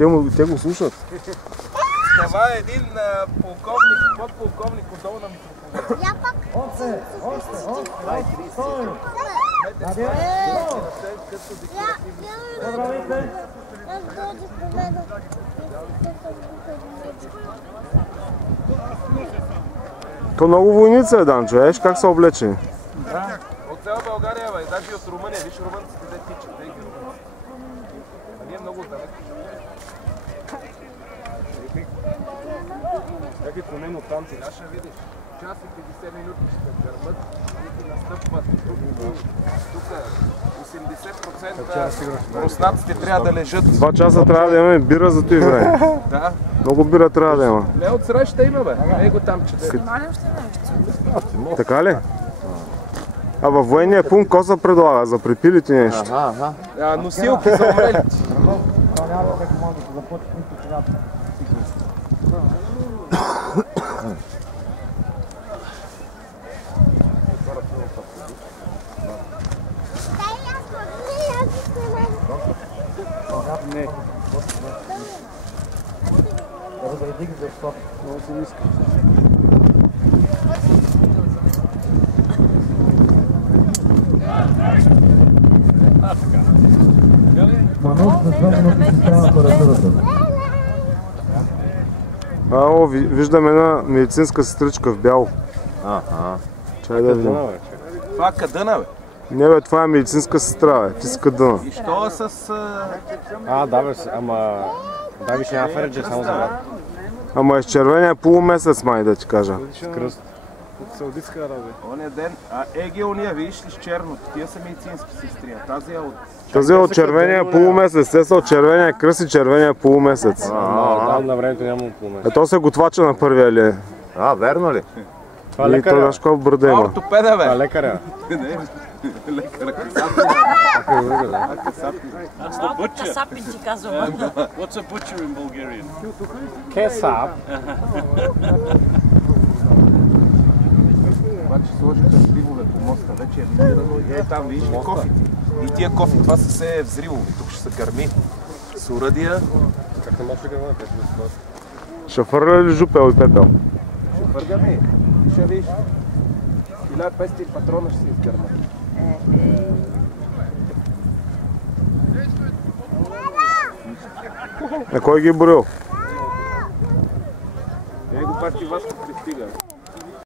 И те го слушат. Това е един полковник, подполковник отдолу на митрополия. Я пак. Още! Стой! Здравейте! То много войница е, Данчо, еш как са облечени. Да, от цяла България, бе, даже и от Румъния. Виж румънците, де тичат, те ги румънци. А ние много далеко. Какви поне мутанти. Сега ще видиш. Час и 50 минути ще гърмат, които настъпват. Тук 80% руснаците трябва да лежат. 2 часа трябва да имаме бира за този време. Да. Много бира трябва да има. Не от среща има, бе. Не го там чете. Така ли? А във военния пункт какво се предлага? За припилите нещо? Носилки за умрелите. Не. Разреди ги за стоп. Много се иска. Виждам една медицинска сестричка в бяло. Чай да видим. Това е кадъна, бе. Не бе, това е медицинска сестра, бе. Ти си кадъна. И що е с... Да бе, ама... Да, виж няма фереджа, само за брат. Ама е с червения полумесец, май да ти кажа. С кръст. От Саудитска Арабия. Оня ден, еги ония, видиш ли с черното, тия са медицински сестри, а тази е от... Тази е от червения полумесец, те са от червения кръст и червения полумесец. Там на времето няма полумесец. Ето се готвача на първия ли? Верно ли? Това И лекаря. той нашко бръда има. Ортопеда, бе! Това лекаря. Лекаря, Касапин ти казвам. What's a butcher in Bulgarian? Кесап. обаче сложиха взривове по моста, вече е минирано и е там, виж ли кофите. И тия кофи, това са се взривови, тук ще са гърми с уръдия. Как не може да гърма, те ще да стоят? Ще фърля ли жупел и пепел? Ще фъргаме, ще виж. 1500 патрона ще се изгърнат. Кой ги е борил? Его паче Васко пристига.